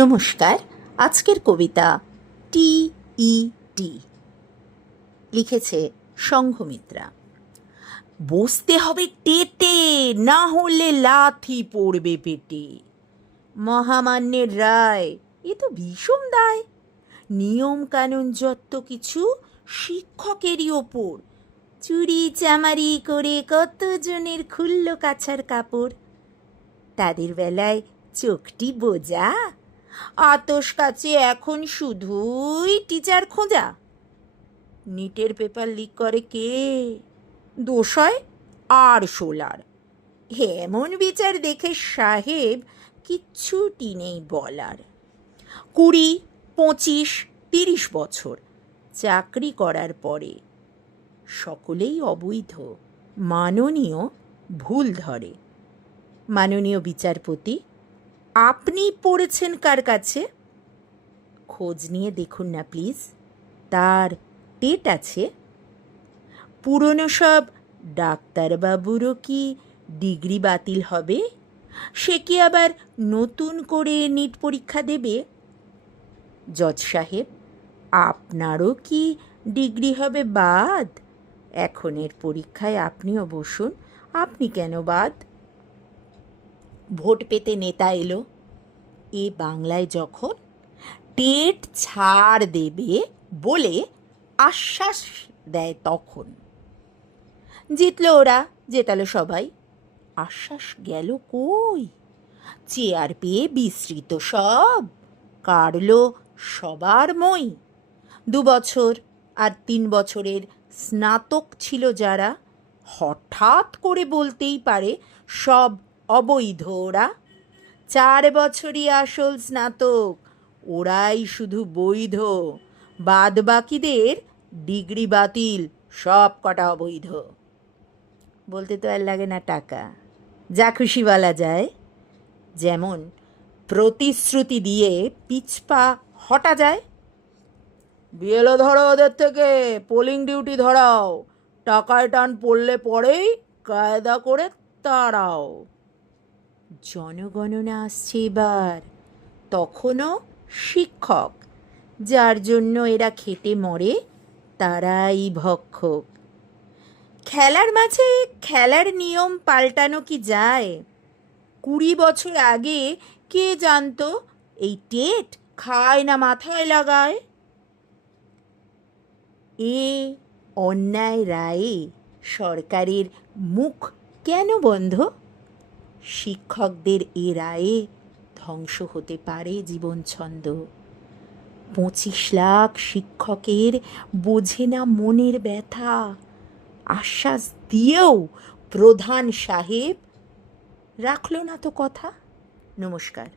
নমস্কার। আজকের কবিতা টি লিখেছে সংঘমিত্রা। বসতে হবে টেটে, না হলে লাথি পড়বে পেটে। মহামান্যের রায়, এ তো বিষম দায়। নিয়ম কানুন যত কিছু শিক্ষকেরই ওপর। চুরি চামারি করে কতজনের খুলল কাছার কাপড়। তাদের বেলায় চোখটি বোঝা, আতস কাছে এখন শুধুই টিচার খোঁজা। নিটের পেপার লিক করে কে? দোষ হয় আর শোলার। এমন বিচার দেখে সাহেব কিচ্ছুটি নেই বলার। 20, 25, 30 বছর চাকরি করার পরে সকলেই অবৈধ, মাননীয় ভুল ধরে। মাননীয় বিচারপতি, আপনি পড়েছেন কার কাছে? খোঁজ নিয়ে দেখুন না প্লিজ, তার টেট আছে। পুরনো সব ডাক্তারবাবুরও কি ডিগ্রি বাতিল হবে? সে কি আবার নতুন করে নিট পরীক্ষা দেবে? জজ সাহেব, আপনারও কি ডিগ্রি হবে বাদ? এখনের পরীক্ষায় আপনিও বসুন, আপনি কেন বাদ? ভোট পেতে নেতা এলো এ বাংলায় যখন, টেট ছাড় দেবে বলে আশ্বাস দেয় তখন। জিতল ওরা, জেতালো সবাই, আশ্বাস গেল কই? চেয়ার পেয়ে বিস্মৃত সব, কাড়ল সবার মই। 2 বছর আর 3 বছরের স্নাতক ছিল যারা, হঠাৎ করে বলতেই পারে সব অবৈধ ওরা। 4 বছরই আসল স্নাতক, ওরাই শুধু বৈধ। বাদ বাকিদের ডিগ্রি বাতিল, সব কটা অবৈধ। বলতে তো আর লাগে না টাকা, যা খুশি বলা যায়। যেমন প্রতিশ্রুতি দিয়ে পিছপা হটা যায়। বিএলও ধরো ওদের থেকে, পোলিং ডিউটি ধরাও, টাকায় টান পড়লে পরেই কায়দা করে তাড়াও। জনগণনা আসছে এবার, তখনও শিক্ষক, যার জন্য এরা খেটে মরে তারাই ভক্ষক। খেলার মাঝে খেলার নিয়ম পাল্টানো কি যায়? 20 বছর আগে কে জানতো এই টেট খায় না মাথায় লাগায়? এ অন্যায় রায়ে সরকারের মুখ কেন বন্ধ? শিক্ষকদের এ রায়ে ধ্বংস হতে পারে জীবন ছন্দ। 25 লাখ শিক্ষকের বোঝে না মনের ব্যথা। আশ্বাস দিয়েও প্রধান সাহেব রাখল না তো কথা। নমস্কার।